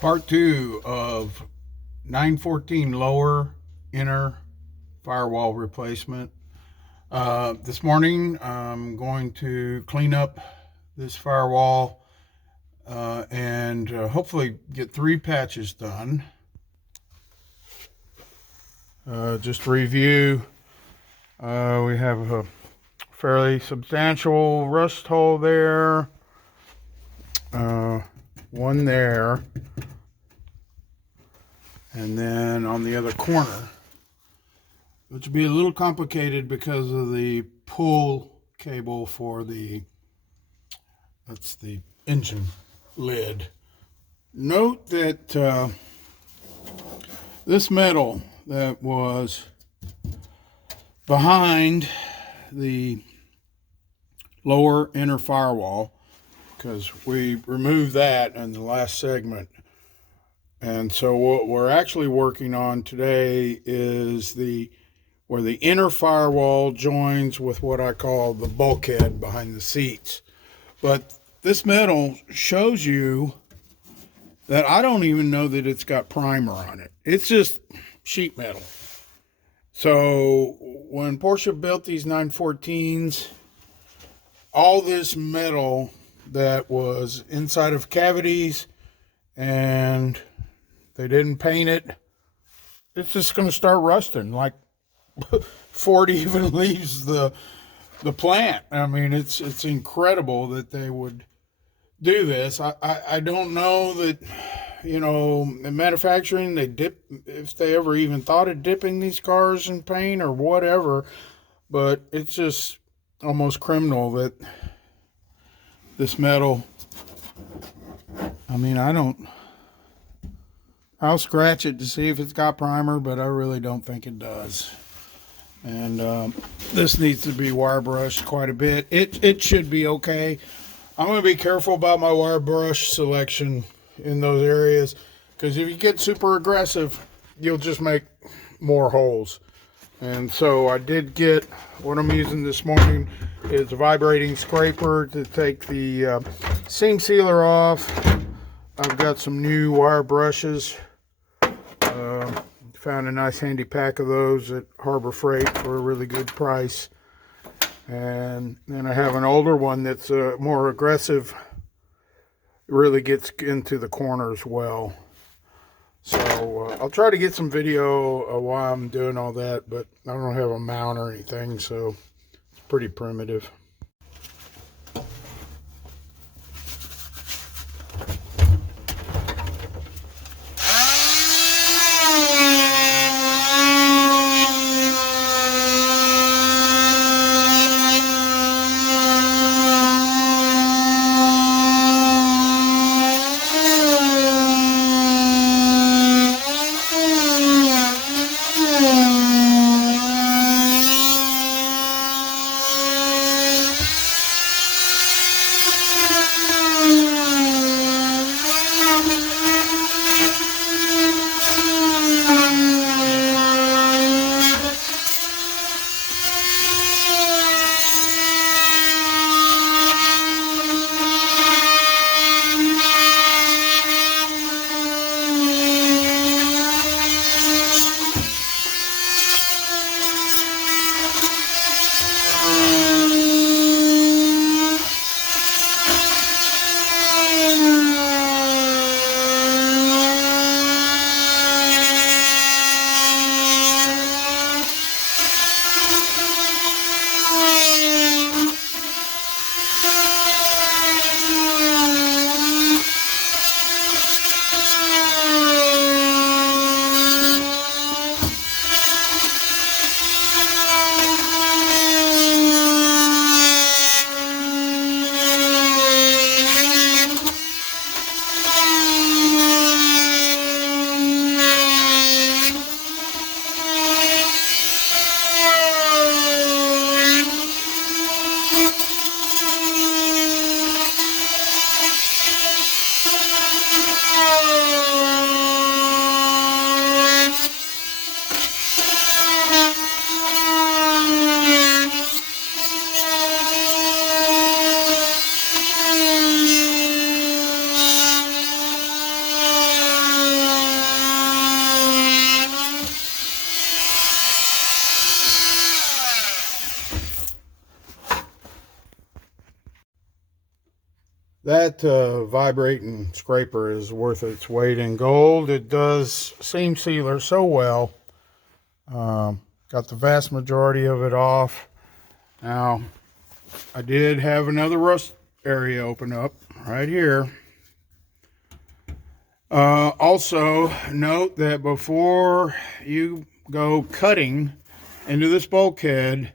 Part two of 914 lower inner firewall replacement. This morning I'm going to clean up this firewall and hopefully get 3 patches done. Just to review, we have a fairly substantial rust hole there, one there, and then on the other corner, which will be a little complicated because of the pull cable for that's the engine lid. Note that this metal that was behind the lower inner firewall, because we removed that in the last segment, and so what we're actually working on today is where the inner firewall joins with what I call the bulkhead behind the seats. But this metal shows you that I don't even know that it's got primer on it. It's just sheet metal. So when Porsche built these 914s, all this metal that was inside of cavities and they didn't paint it, it's just going to start rusting like before it even leaves the plant. I mean, it's incredible that they would do this. I don't know that, in manufacturing, if they ever even thought of dipping these cars in paint or whatever, but it's just almost criminal that this metal, I mean, I'll scratch it to see if it's got primer, but I really don't think it does. And this needs to be wire brushed quite a bit. It should be okay. I'm going to be careful about my wire brush selection in those areas, because if you get super aggressive, you'll just make more holes. And so I did get, what I'm using this morning is a vibrating scraper to take the seam sealer off. I've got some new wire brushes. Found a nice handy pack of those at Harbor Freight for a really good price. And then I have an older one that's more aggressive. It really gets into the corners well. So I'll try to get some video while I'm doing all that, but I don't have a mount or anything, so it's pretty primitive. That vibrating scraper is worth its weight in gold. It does seam sealer so well. Got the vast majority of it off. Now, I did have another rust area open up right here. Also, note that before you go cutting into this bulkhead,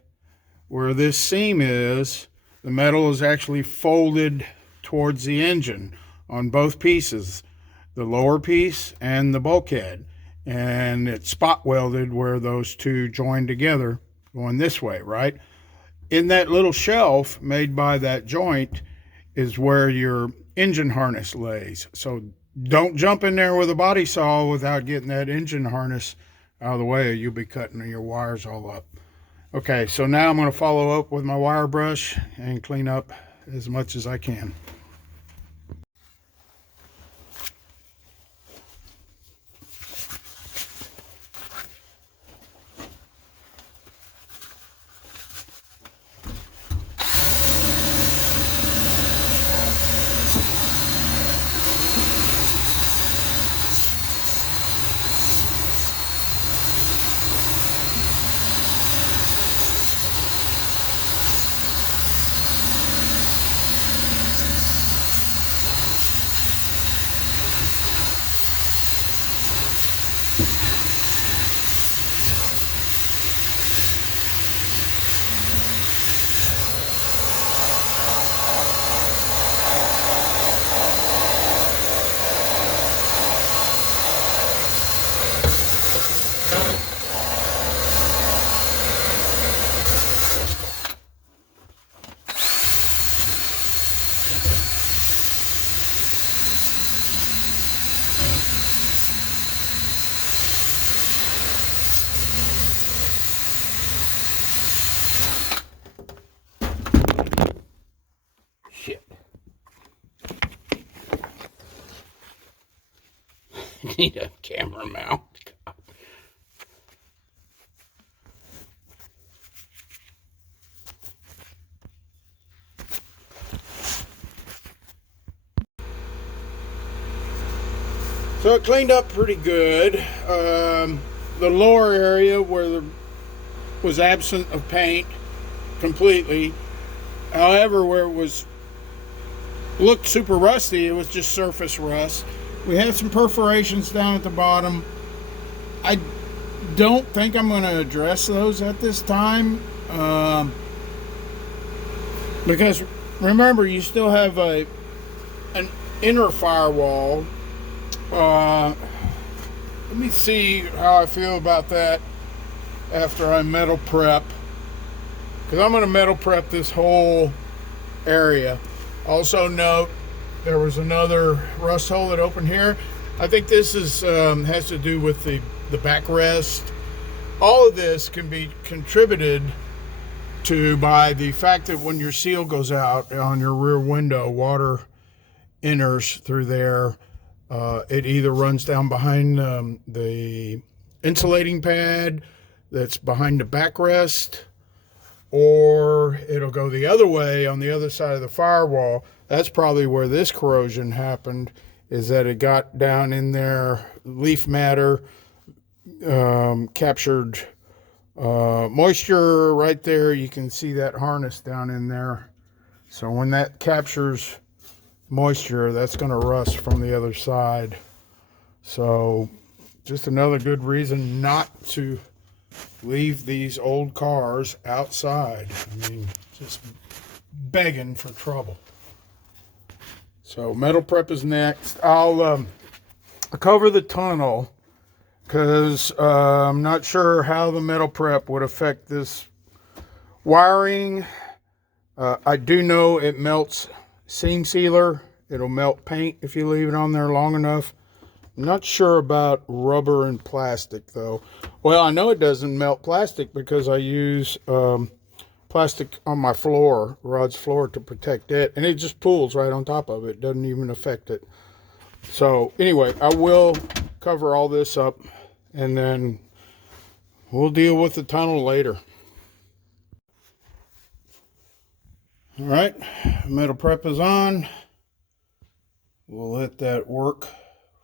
where this seam is, the metal is actually folded towards the engine on both pieces, the lower piece and the bulkhead, and it's spot welded where those two join together going this way, right? In that little shelf made by that joint is where your engine harness lays. So don't jump in there with a body saw without getting that engine harness out of the way, or you'll be cutting your wires all up. Okay, so now I'm going to follow up with my wire brush and clean up as much as I can. Shit. Need a camera mount. So it cleaned up pretty good. The lower area where there was absent of paint completely. However, where it looked super rusty, it was just surface rust. We had some perforations down at the bottom. I don't think I'm going to address those at this time, because remember, you still have an inner firewall. Let me see how I feel about that after I metal prep, because I'm going to metal prep this whole area. Also note, there was another rust hole that opened here. I think this is has to do with the backrest. All of this can be contributed to by the fact that when your seal goes out on your rear window, water enters through there. It either runs down behind the insulating pad that's behind the backrest, or it'll go the other way on the other side of the firewall. That's probably where this corrosion happened, is that it got down in there, leaf matter, captured moisture right there. You can see that harness down in there. So when that captures moisture, that's going to rust from the other side. So just another good reason not to leave these old cars outside. I mean, just begging for trouble. So metal prep is next. I'll cover the tunnel, because I'm not sure how the metal prep would affect this wiring. I do know it melts seam sealer. It'll melt paint if you leave it on there long enough. I'm not sure about rubber and plastic though. Well, I know it doesn't melt plastic because I use plastic on my floor, garage floor, to protect it, and it just pools right on top of it. It doesn't even affect it. So anyway, I will cover all this up, and then we'll deal with the tunnel later. All right, metal prep is on. we'll let that work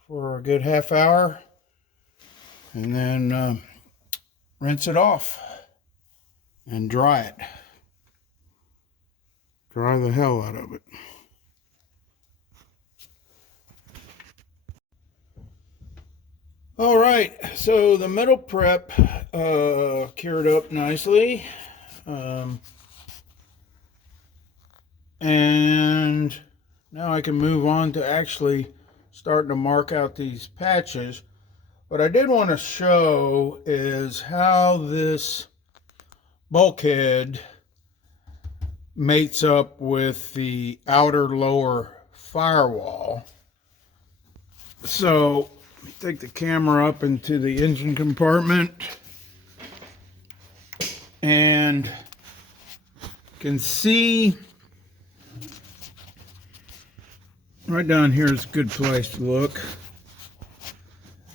for a good half hour and then rinse it off and dry it. Dry the hell out of it. All right, so the metal prep cured up nicely. And now I can move on to actually starting to mark out these patches. What I did want to show is how this bulkhead mates up with the outer lower firewall. So let me take the camera up into the engine compartment and can see right down here is a good place to look.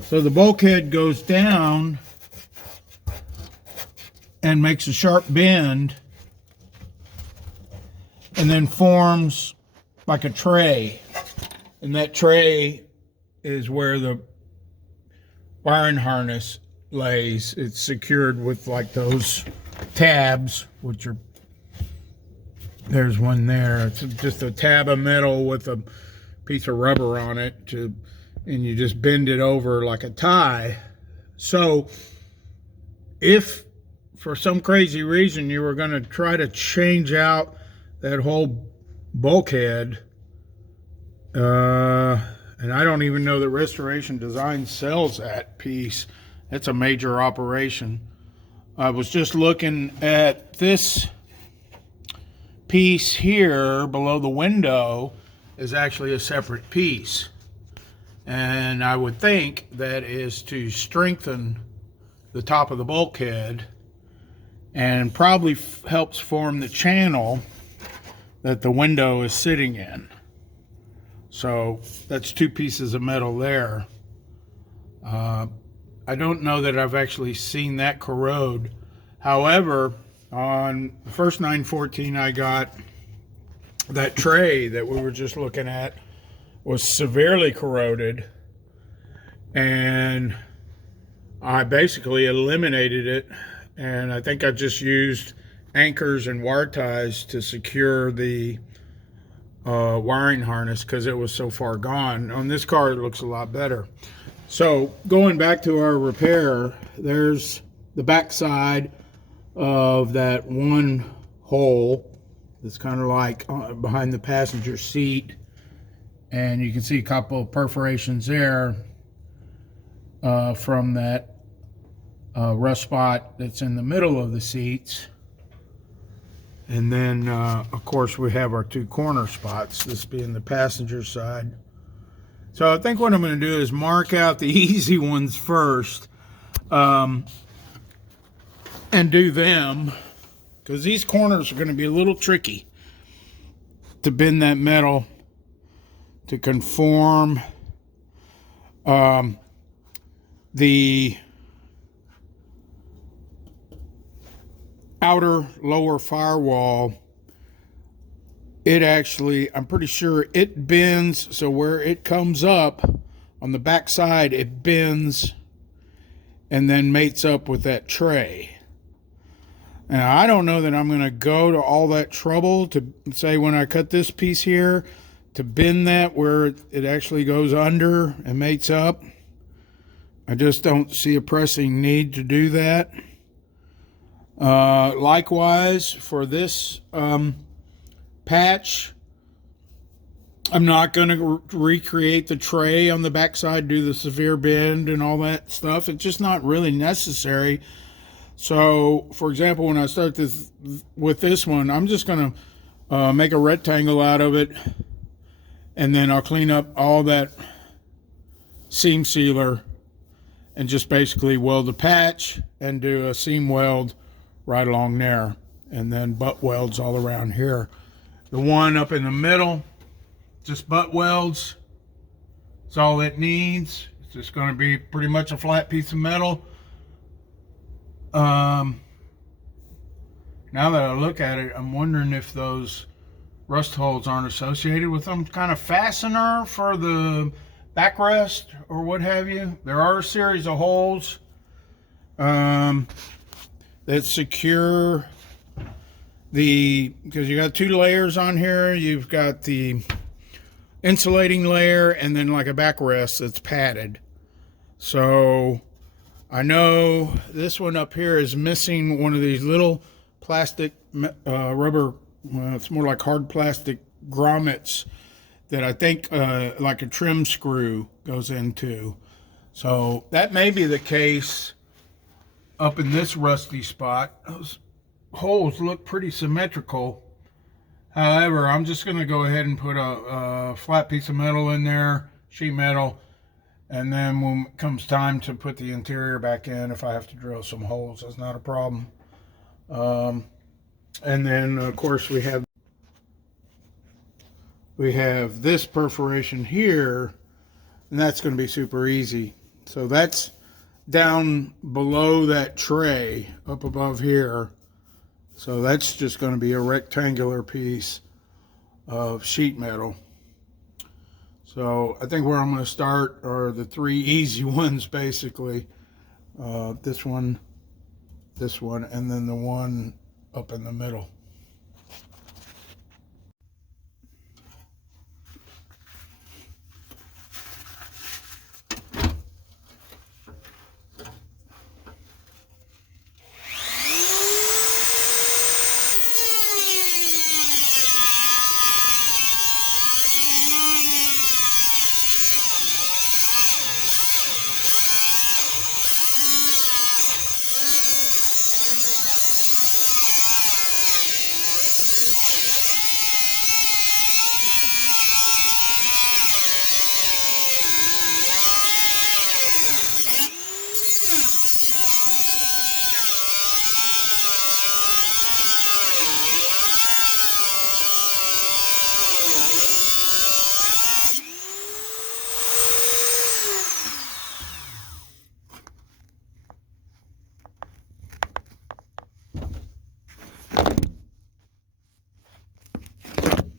So the bulkhead goes down and makes a sharp bend and then forms like a tray. And that tray is where the wiring harness lays. It's secured with like those tabs, which are, there's one there. It's just a tab of metal with a piece of rubber on it and you just bend it over like a tie. So if for some crazy reason you were going to try to change out that whole bulkhead, and I don't even know that Restoration Design sells that piece. That's a major operation. I was just looking at this piece here below the window is actually a separate piece. And I would think that is to strengthen the top of the bulkhead and probably helps form the channel that the window is sitting in. So that's two pieces of metal there. I don't know that I've actually seen that corrode. However, on the first 914 I got, that tray that we were just looking at was severely corroded, and I basically eliminated it, and I think I just used anchors and wire ties to secure the wiring harness because it was so far gone. On this car it looks a lot better. So going back to our repair, there's the back side of that one hole. It's kind of like behind the passenger seat, and you can see a couple of perforations there from that rust spot that's in the middle of the seats. And then of course we have our two corner spots, this being the passenger side. So I think what I'm going to do is mark out the easy ones first, and do them, because these corners are going to be a little tricky to bend that metal to conform the outer lower firewall. It actually, I'm pretty sure it bends, so where it comes up on the back side, it bends and then mates up with that tray. Now, I don't know that I'm going to go to all that trouble to say when I cut this piece here to bend that where it actually goes under and mates up. I just don't see a pressing need to do that. Likewise, for this patch, I'm not going to recreate the tray on the backside, do the severe bend and all that stuff. It's just not really necessary. So, for example, when I start this with this one, I'm just going to make a rectangle out of it, and then I'll clean up all that seam sealer and just basically weld a patch and do a seam weld right along there, and then butt welds all around here. The one up in the middle, just butt welds. That's all it needs. It's just going to be pretty much a flat piece of metal. Now that I look at it, I'm wondering if those rust holes aren't associated with them kind of fastener for the backrest or what have you. There are a series of holes that secure because you got 2 layers on here. You've got the insulating layer and then like a backrest that's padded. So I know this one up here is missing one of these little plastic rubber, well, it's more like hard plastic grommets that I think like a trim screw goes into. So that may be the case up in this rusty spot. Those holes look pretty symmetrical. However, I'm just going to go ahead and put a flat piece of metal in there, sheet metal, and then when it comes time to put the interior back in, if I have to drill some holes, that's not a problem. And then, of course, we have this perforation here, and that's going to be super easy. So that's down below that tray, up above here. So that's just going to be a rectangular piece of sheet metal. So I think where I'm going to start are the 3 easy ones, basically. This one, and then the one up in the middle.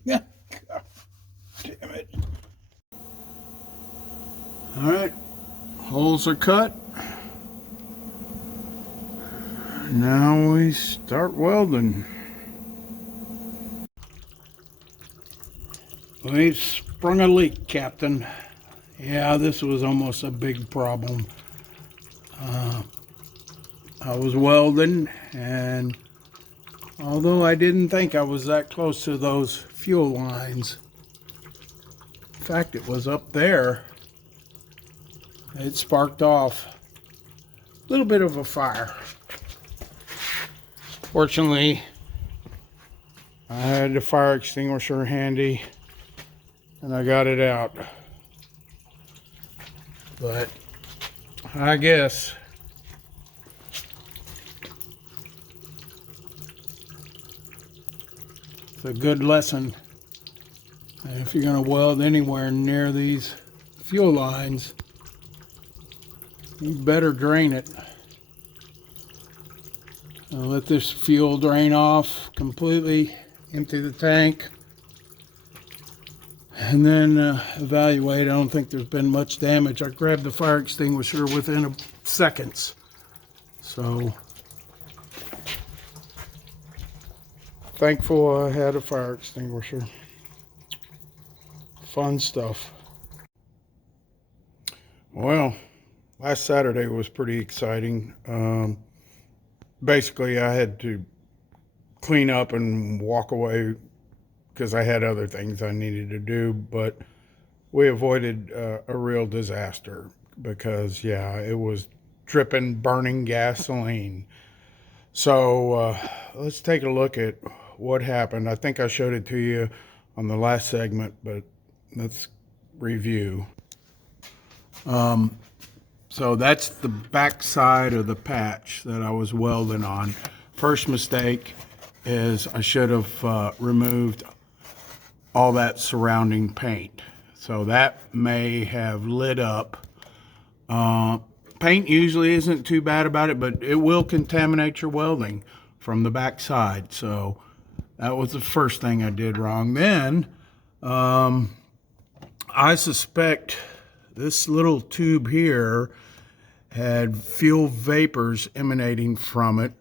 Yeah. God damn it. All right. Holes are cut. Now we start welding. We sprung a leak, Captain. Yeah, this was almost a big problem. I was welding, and although I didn't think I was that close to those fuel lines, in fact, it was up there, it sparked off a little bit of a fire. Fortunately, I had the fire extinguisher handy, and I got it out. But I guess it's a good lesson. And if you're going to weld anywhere near these fuel lines, you better drain it. Let this fuel drain off completely, empty the tank, and then evaluate. I don't think there's been much damage. I grabbed the fire extinguisher within seconds. So thankful I had a fire extinguisher. Fun stuff. Well, last Saturday was pretty exciting. Basically, I had to clean up and walk away because I had other things I needed to do, but we avoided a real disaster because, yeah, it was dripping, burning gasoline. So let's take a look at what happened. I think I showed it to you on the last segment, but let's review. So that's the back side of the patch that I was welding on. First mistake is I should have removed all that surrounding paint. So that may have lit up. Paint usually isn't too bad about it, but it will contaminate your welding from the back side. So That was the first thing I did wrong. Then I suspect this little tube here had fuel vapors emanating from it.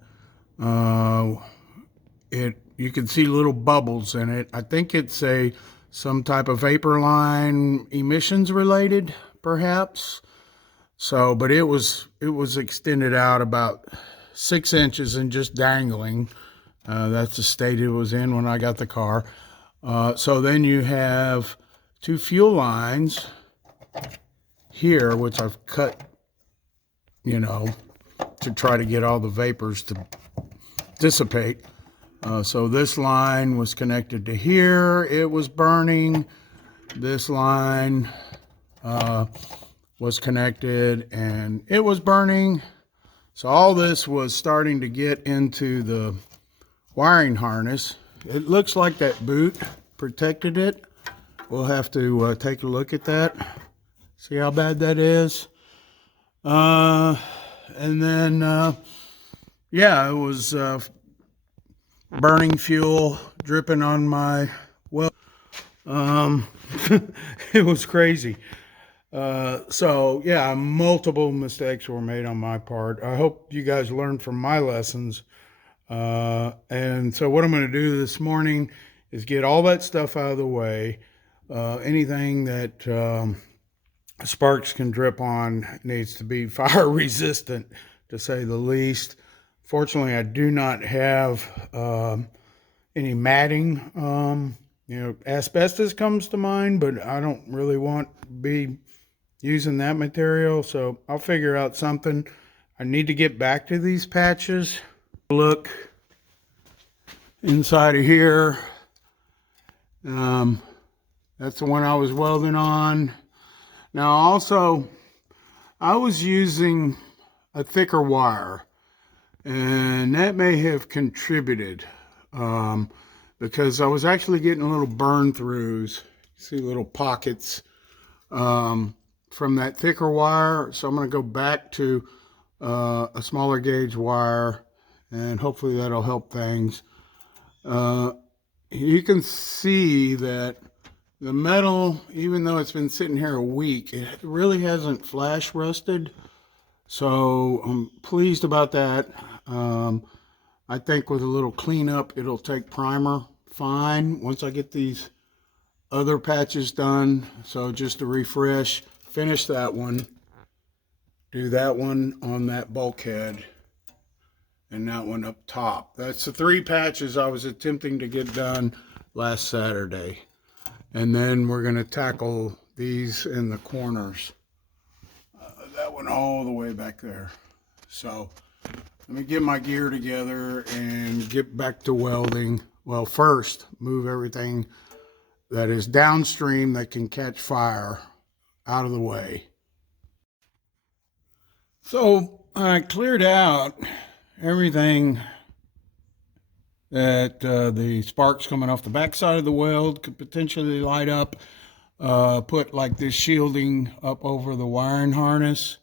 You can see little bubbles in it. I think it's some type of vapor line emissions related, perhaps. So, but it was extended out about 6 inches and just dangling. That's the state it was in when I got the car. So then you have 2 fuel lines here, which I've cut, to try to get all the vapors to dissipate. So this line was connected to here. It was burning. This line was connected and it was burning. So all this was starting to get into the wiring harness. It looks like that boot protected it. We'll have to take a look at that. See how bad that is. And then, yeah, it was burning fuel dripping on my weld. It was crazy. So yeah, multiple mistakes were made on my part. I hope you guys learned from my lessons. And so what I'm going to do this morning is get all that stuff out of the way. Anything that sparks can drip on needs to be fire resistant, to say the least. Fortunately, I do not have any matting. Asbestos comes to mind, but I don't really want to be using that material, so I'll figure out something. I need to get back to these patches. Look inside of here. That's the one I was welding on. Now also, I was using a thicker wire, and that may have contributed because I was actually getting little burn throughs. See little pockets from that thicker wire. So I'm going to go back to a smaller gauge wire, and hopefully that'll help things. You can see that the metal, even though it's been sitting here a week, it really hasn't flash rusted. So I'm pleased about that. I think with a little cleanup, it'll take primer fine once I get these other patches done. So just to refresh, finish that one, do that one on that bulkhead, and that one up top. That's the 3 patches I was attempting to get done last Saturday. And then we're going to tackle these in the corners. That one all the way back there. So let me get my gear together and get back to welding. Well, first, move everything that is downstream that can catch fire out of the way. So I cleared out everything that the sparks coming off the backside of the weld could potentially light up. Put like this shielding up over the wiring harness,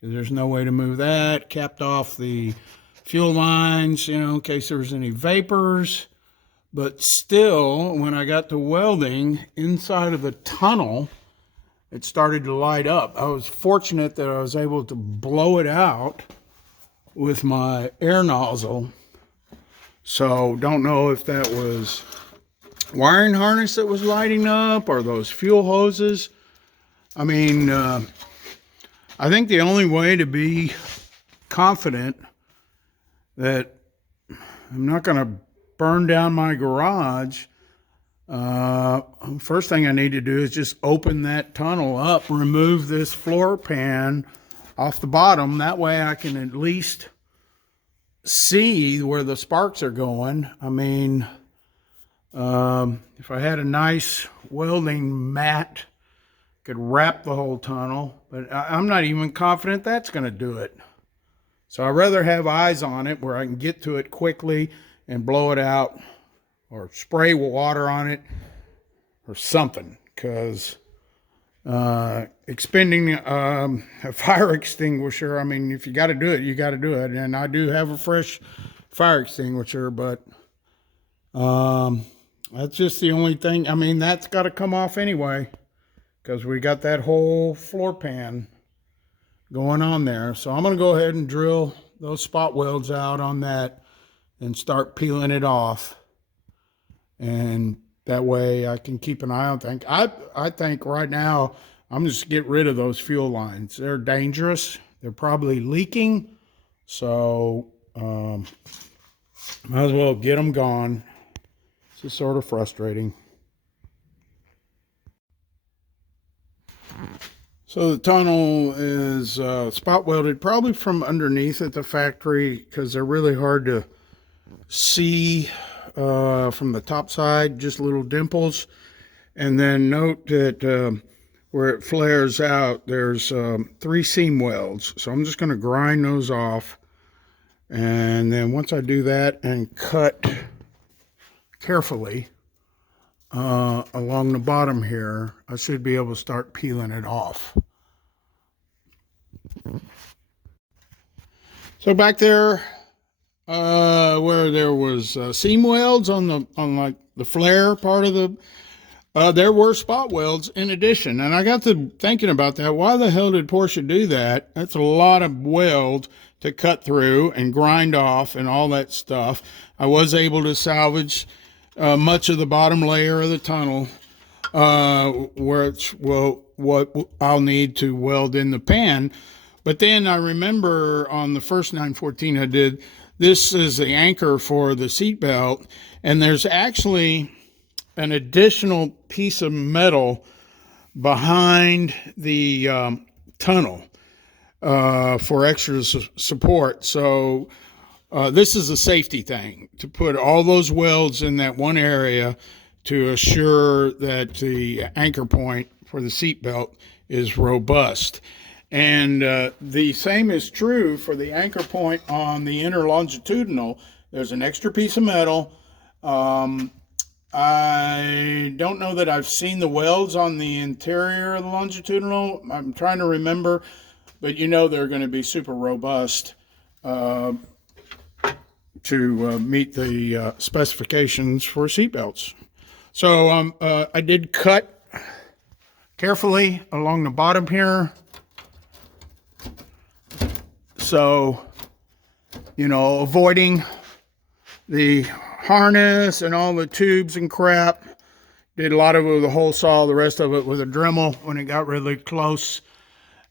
because there's no way to move that. Capped off the fuel lines, in case there was any vapors. But still, when I got to welding inside of the tunnel, it started to light up. I was fortunate that I was able to blow it out with my air nozzle. So don't know if that was wiring harness that was lighting up or those fuel hoses. I mean, I think the only way to be confident that I'm not going to burn down my garage, first thing I need to do is just open that tunnel up, remove this floor pan off the bottom. That way I can at least see where the sparks are going. I mean, if I had a nice welding mat, could wrap the whole tunnel, but I'm not even confident that's going to do it. So I'd rather have eyes on it where I can get to it quickly and blow it out, or spray water on it or something, because expending a fire extinguisher, I mean, if you got to do it, you got to do it. And I do have a fresh fire extinguisher, but That's just the only thing. I mean, that's got to come off anyway, because we got that whole floor pan going on there. So I'm going to go ahead and drill those spot welds out on that and start peeling it off. And that way I can keep an eye on things. I think right now I'm just get rid of those fuel lines. They're dangerous. They're probably leaking. So might as well get them gone. It's just sort of frustrating. So the tunnel is spot welded probably from underneath at the factory, because they're really hard to see from the top side, just little dimples. And then note that where it flares out, there's 3 seam welds. So I'm just going to grind those off. And then once I do that and cut carefully along the bottom here, I should be able to start peeling it off. So back there, where there was seam welds on like the flare part of the, there were spot welds in addition. And I got to thinking about that. Why the hell did Porsche do that? That's a lot of weld to cut through and grind off and all that stuff. I was able to salvage much of the bottom layer of the tunnel, where it's what I'll need to weld in the pan. But then I remember on the first 914 I did, this is the anchor for the seat belt, and there's actually an additional piece of metal behind the tunnel for extra support. So this is a safety thing, to put all those welds in that one area to assure that the anchor point for the seat belt is robust. And the same is true for the anchor point on the inner longitudinal. There's an extra piece of metal. I don't know that I've seen the welds on the interior of the longitudinal. I'm trying to remember, but you know they're going to be super robust to meet the specifications for seatbelts. So I did cut carefully along the bottom here. So, you know, avoiding the harness and all the tubes and crap. Did a lot of it with a hole saw, the rest of it with a Dremel when it got really close.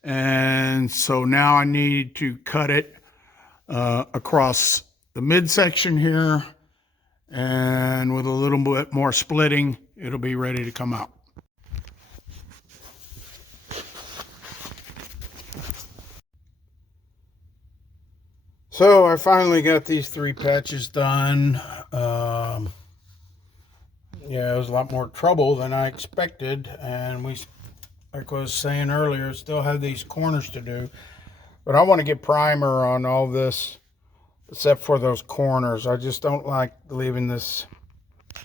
And so now I need to cut it across the midsection here, and with a little bit more splitting, it'll be ready to come out. So I finally got these 3 patches done. Yeah, it was a lot more trouble than I expected, and we, like I was saying earlier, still have these corners to do. But I want to get primer on all this, except for those corners. I just don't like leaving this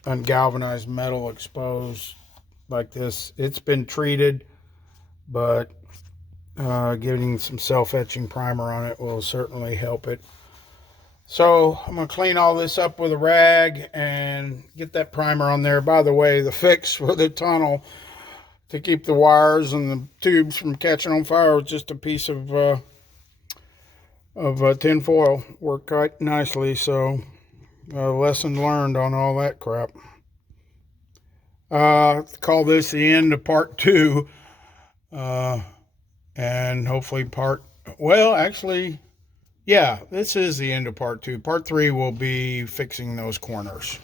ungalvanized metal exposed like this. It's been treated, but giving some self-etching primer on it will certainly help it. So I'm going to clean all this up with a rag and get that primer on there. By the way, the fix for the tunnel to keep the wires and the tubes from catching on fire was just a piece of tin foil. Worked quite nicely, so lesson learned on all that crap. Call this the end of part 2, and hopefully actually, yeah, this is the end of part 2. Part 3 will be fixing those corners.